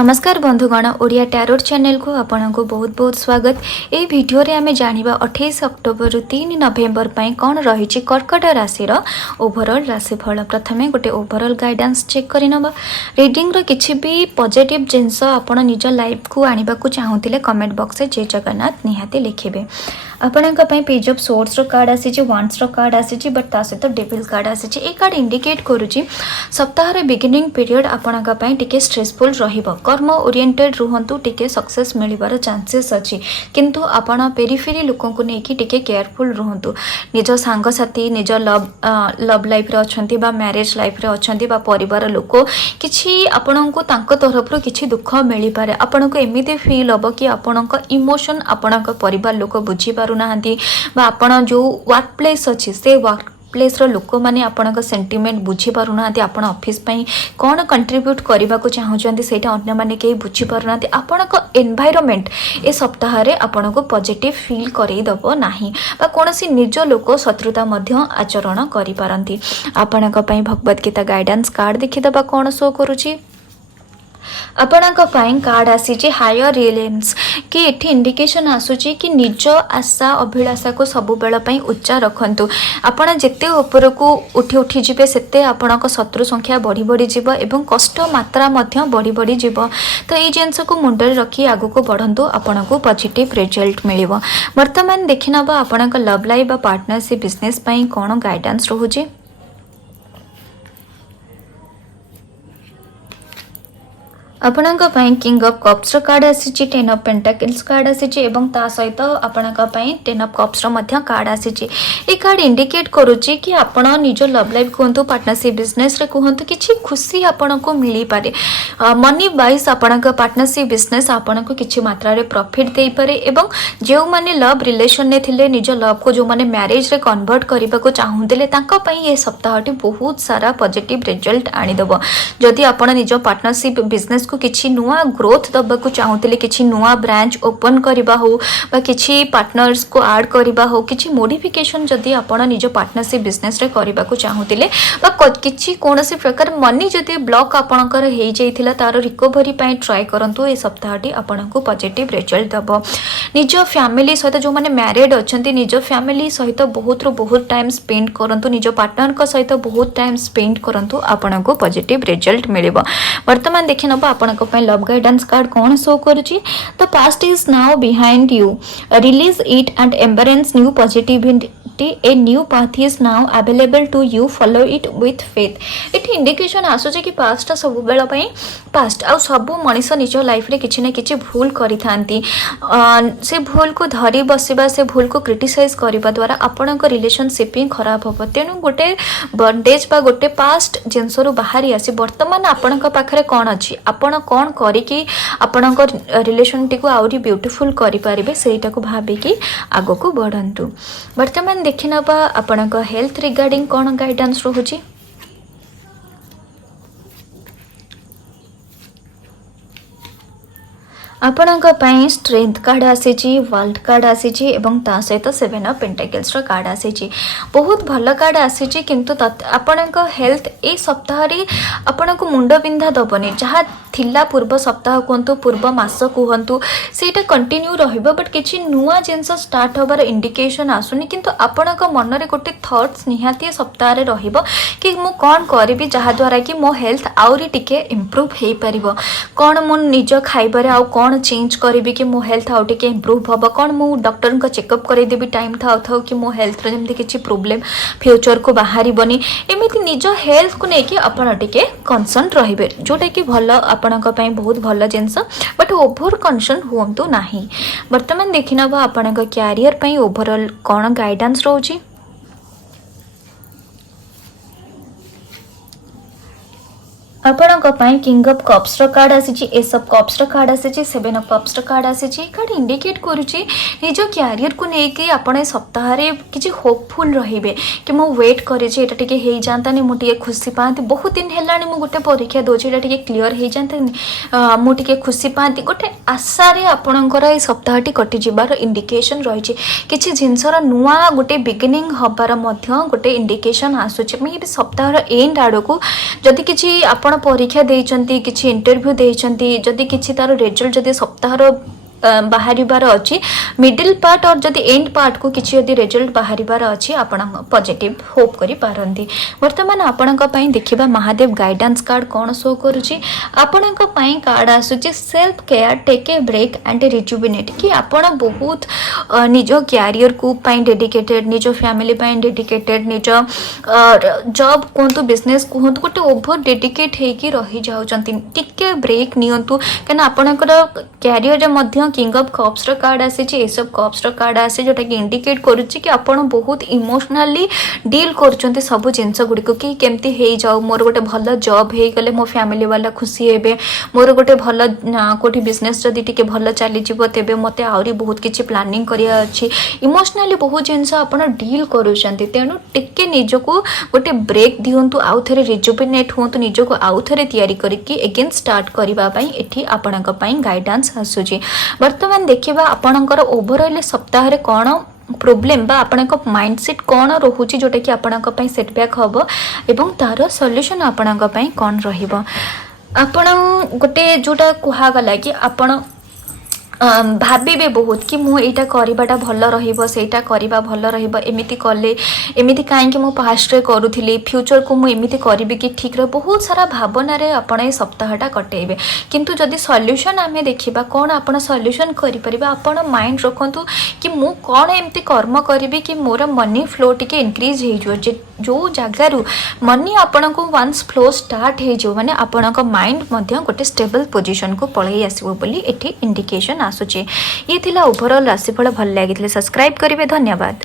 नमस्कार बंधुगण Odia tarot channel को आपन को बहुत बहुत स्वागत। ए वीडियो रे आमे जानिबा 28 अक्टोबर रु 3 नवेम्बर पई कोन रहिछि कर्कट राशि रो ओवरऑल राशिफल। प्रथमे गोटे ओवरऑल गाइडेंस चेक करिनबा। रीडिंग रो किछि भी पॉजिटिव जिंस आपन निज लाइफ को आनिबा को चाहुतिले कमेंट बॉक्स रे जय जगन्नाथ निहाती लिखिबे। आपणका पई पेज ऑफ सोर्स रो कार्ड आसी वंस रो कार्ड आसी बट ता सहित डेविल कार्ड आसी। ए कार्ड इंडिकेट करूची सप्ताह रे बिगिनिंग पीरियड आपणका पई टिके स्ट्रेसफुल रहिबो। कर्म ओरिएंटेड रुहंतु टिके सक्सेस मिलिबार चांसेस अछि किंतु आपण पेरिफेरी लोकों को नेकी टिके केयरफुल रुहंतु। निज सांग साथी निज लव लाइफ रे अछंती बा मैरिज लाइफ रे अछंती बा परिवार लोको किछि आपण को तांको तरफ रो किछि दुख मिली पारे। आपण को एमिते फील हबो कि आपण को इमोशन आपण को परिवार लोक बुझी पारु नाहंती बा आपण जो वर्क प्लेस अछि से वर्क प्लेस रो लोक माने आपन का सेंटीमेंट बुझी पारु नाहंती। आपन ऑफिस पई कोन कंट्रीब्यूट करबा को चाहउचंती सेटा अन्य माने के बुझी पारु नाहंती। आपन को एनवायरनमेंट ए सप्ताह रे आपन को पॉजिटिव फील करई दबो नाही बा कोनसी निज लोक शत्रुता मध्य आचरण करि पारंती। आपन का पई भगवत गीता गाइडेंस कार्ड देखि दबा कोन शो करूची। आपणक कार्ड आसी हायर रियलेंस कि एठी इंडिकेशन आसुची कि निज आशा अभिलाषा को सब बेल पई उच्चा रखंतु। आपण जेते ऊपर को उठी उठी जिवे सेते आपणक शत्रु संख्या बढ़ी बढ़ी जीव एवं कष्ट मात्रा मध्य बढ़ी बढ़ी जीव। तो ये जिनस को मुंडे रखी आगु को बढ़ंतु आपण को पॉजिटिव रिजल्ट मिलिबो। वर्तमान देखिनबा आपणक लव लाइफ बा पार्टनरशिप बिजनेस पई कोन गाइडेंस रहूची। आपणक पई किंग ऑफ कप्स कार्ड आसी, 10 ऑफ पेंटाकल्स कार्ड आसी एवं ता सहित आपणक पई 10 ऑफ कप्स मध्य कार्ड आसी। ए कार्ड इंडिकेट करूची कि आपण निज लव लाइफ कहंतु पार्टनरशिप बिजनेस रे कहंतु किछि खुशी आपण को मिली पारे। मनी वाइज आपणक पार्टनरशिप बिजनेस आपण को किछि मात्रा रे प्रॉफिट देई पारे एवं जेउ माने लव रिलेशन ने थिले निज लव को जो माने मैरिज रे कन्वर्ट करबा को चाहुंदिले तांका पई ए सप्ताहटी बहुत सारा पॉजिटिव रिजल्ट आनी दबो। जदि आपण निज पार्टनरशिप बिजनेस को किछि नुआ ग्रोथ दबा को चाहुतिले किछि नुआ ब्रांच ओपन करबा हो बा किछि पार्टनर्स को ऐड करबा हो किछि मॉडिफिकेशन जदि आपण निज पार्टनरशिप बिजनेस रे करबा को चाहुतिले बा किछि कोनोसी प्रकार मनी जदि ब्लॉक आपणकर हे जाइथिला तार रिकवरी पई ट्राई करंतु। ए सप्ताहटी आपण को पॉजिटिव रिजल्ट दबो। निज फैमिली सहित जो माने मैरिड अछंती निज फैमिली सहित बहुत टाइम स्पेंड करंतु। निज पार्टनर को सहित बहुत टाइम स्पेंड करंतु आपण को पॉजिटिव रिजल्ट मिलिबो। वर्तमान देखिनबा आपण को पई लव गाइडेंस कार्ड कोन शो करूची। The past is now behind you, release it and embrace new positivity. A new path is now available to you, follow it with faith. एठी इंडिकेशन आसुचे कि पास्ट सब बेला पई पास्ट आ सब मनीष निज life रे किछि ना किछि भूल करि थांती। से भूल को धरी बसिबा से भूल को क्रिटिसाइज करबा द्वारा आपनक रिलेशनशिप ही खराब हो। तेनु गोटे बंडेज बा गोटे पास्ट जिनसरु बाहरी आसी वर्तमान आपनक पाखरे कोन अछि, आपण कोन करी कि आपनक रिलेशन टी को आउरी ब्यूटीफुल करि पारिबे सेटा को भाबी कि आगो को बढ़ंतु। वर्तमान देखिनबा आपनक हेल्थ रिगार्डिंग कोन गाइडेंस रहूची। आपणक पई स्ट्रेंथ कार्ड आसी, वर्ल्ड कार्ड आसी एवं ता सहित 7 ऑफ पेंटाकल्स रो कार्ड आसी। बहुत भल कार्ड आसी किंतु आपणक हेल्थ ए सप्ताह रे आपणक मुंड बिंधा दबनी। जहाँ थिला पूर्व सप्ताह कहतु पूर्व मास कहतु सेटा कंटिन्यू रहिबो बट किछि नुआ जिंस स्टार्ट होबार इंडिकेशन आसुनी। किंतु आपणक मन रे गोटे थॉट्स निहाती सप्ताह रे रहिबो कि मु कोन करबी जहाँ द्वारा कि मो हेल्थ आउरी टिके इंप्रूव हे परिबो। कोन मु निज खाइबारे आउ कोन चेंज करी कि मो हेल्थ आउ टिके इंप्रूव हम। कौन मु डॉक्टर को चेकअप कर देवी टाइम था कि मो हेल्थ रे जमती किछि प्रॉब्लम फ्यूचर को बाहरी बनी। एमिति निज हेल्थ को लेकिन आपण टिके कंसर्न रहिबे जोटा कि भल आपणक पई बहुत भल जिंस बट ओवर कंसर्न हुंतु नाही। वर्तमान देखिनबा आपणक कैरियर पई ओवरऑल कोन गाइडेंस रहउची। आपणक पई किंग ऑफ कप्स रो कार्ड आसी, एस ऑफ कप्स रो कार्ड आसी, 7 ऑफ कप्स रो कार्ड आसी। कार्ड इंडिकेट करूची निज कैरियर को लेके आपण सप्ताह रे किछि होपफुल रहिबे कि मो वेट करे जे एटा टिके हेई जानतानी मु टिके खुशी पाती। बहुत दिन हेलानी मु गोटे परीक्षा दोछि एटा टिके क्लियर हेई जानतानी मु टिके खुशी पाती। गोटे आशा रे आपणकर ए सप्ताहटी कटि जिबार इंडिकेशन रहिछि। किछि जिंसर नुआ गोटे बिगिनिंग हबार मध्य गोटे इंडिकेशन आसुछि। मे सप्ताहर एंड आडो को जदि किछि आपण आपण परीक्षा देइचंती किछि इंटरव्यू देइचंती जदि किछि तार रिजल्ट जदि सप्ताहर बाहर अच्छी मिडिल पार्ट और जदि एंड पार्ट को किसी यदि रिजल्ट बाहर अच्छी आपण पॉजिटिव होप करि पारंती। वर्तमान आपण देखिबा महादेव गाइडेंस कार्ड कौन शो करुची आपण कार्ड आसुची self care take a break and rejuvenate कि आपण बहुत निज कैरियर को पई डेडिकेटेड निज फैमिली पई डेडिकेटेड निज जॉब कहतु बिजनेस कहतु गोटे ओभर डेडिकेट हेकी रही जाउचंती टिके ब्रेक नियंतु कना आपणकर कैरियर मध्ये किंग ऑफ कप्स रो कार्ड आसी छि एसब कप्स रो कार्ड आसी जोटा कि इंडिकेट करूछि कि आपण बहुत इमोशनली डील करचंती सब जिंस गुडी को कि केमती हे जाऊ मोर गोटे भल जॉब हे गले मो फैमिली वाला खुशी हेबे मोर गोटे भल कोठी बिजनेस जदी टिके भल चली जिवो तेबे मते आउरी बहुत किछि प्लानिंग करिया अछि इमोशनली बहुत जिंस आपण डील करूचंती तेनु टिके निजको गोटे ब्रेक दियंतु आउ थरे रिजुविनेट होंतु निजको आउ थरे तयारी करिकि अगेन स्टार्ट करिबा पई एठी आपणक पई गाइडेंस आसुची। वर्तमान देखिबा आपणकर ओवरऑल सप्ताह रे कोन प्रोब्लेम बा आपणक माइंडसेट कौन रोचे जोटा कि आपणक पई सेटबैक हम एवं तार सॉल्यूशन आपणक पई कौन रहिबो आपण गोटे जोटा कुहागला कि आपण भावे बहुत कि मु एटा करबाटा भल रहिबो सेटा करबा भल रहिबो एमिति कले एमिति काहे कि मु पास्ट रे करूथिली फ्यूचर को मु एमिति करबी कि ठीक रे बहुत सारा भावना रे आपण ए सप्ताहटा कटेबे किंतु जदि सॉल्यूशन आमे देखिबा कोन आपण सॉल्यूशन करि परिबा आपण माइंड रखंतु कि मु कोन एमिति कर्म करबी कि मोर मनी फ्लो टिके इंक्रीज हे जो जो जगारू मनी आपण को वंस फ्लो स्टार्ट हे जो माने आपण को माइंड मध्य गोटे स्टेबल पोजीशन को पळै आसीबो बोली एठी इंडिकेशन आसुची। ये थिला ओवरऑल राशिफल भल लागितले सब्सक्राइब करिवे। धन्यवाद।